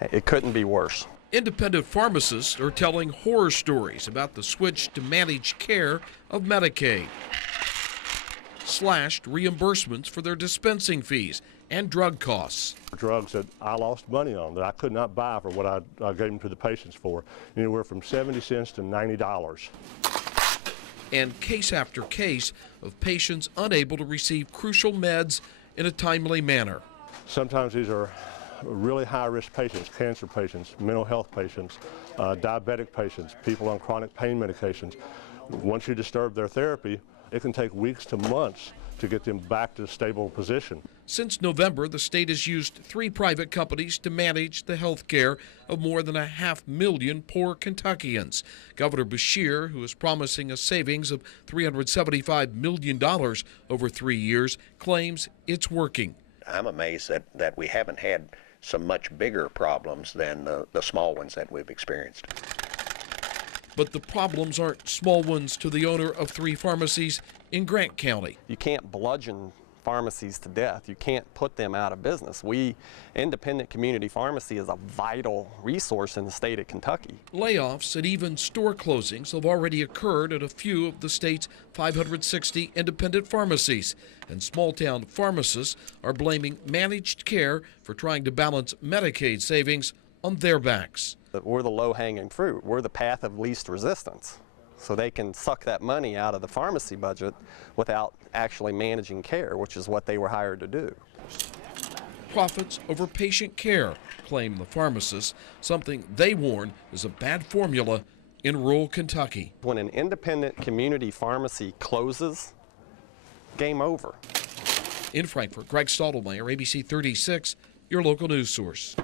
It couldn't be worse. Independent pharmacists are telling horror stories about the switch to managed care of Medicaid. Slashed reimbursements for their dispensing fees and drug costs. Drugs that I lost money on that I could not buy for what I gave them to the patients for, anywhere from 70 cents to $90. And case after case of patients unable to receive crucial meds in a timely manner. Sometimes these are really high-risk patients, cancer patients, mental health patients, diabetic patients, people on chronic pain medications. Once you disturb their therapy, it can take weeks to months to get them back to a stable position. Since November, the state has used 3 private companies to manage the health care of more than 500,000 poor Kentuckians. Governor Beshear, who is promising a savings of $375 million over 3 years, claims it's working. I'm amazed that we haven't had some much bigger problems than the small ones that we've experienced. But the problems aren't small ones to the owner of 3 pharmacies in Grant County. You can't bludgeon pharmacies to death. You can't put them out of business. Independent community pharmacy is a vital resource in the state of Kentucky. Layoffs and even store closings have already occurred at a few of the state's 560 independent pharmacies. And small-town pharmacists are blaming managed care for trying to balance Medicaid savings on their backs. We're the low-hanging fruit. We're the path of least resistance. So they can suck that money out of the pharmacy budget without actually managing care, which is what they were hired to do. Profits over patient care, claim the pharmacists, something they warn is a bad formula in rural Kentucky. When an independent community pharmacy closes, game over. In Frankfort, Greg Stottlemyre, ABC 36, your local news source.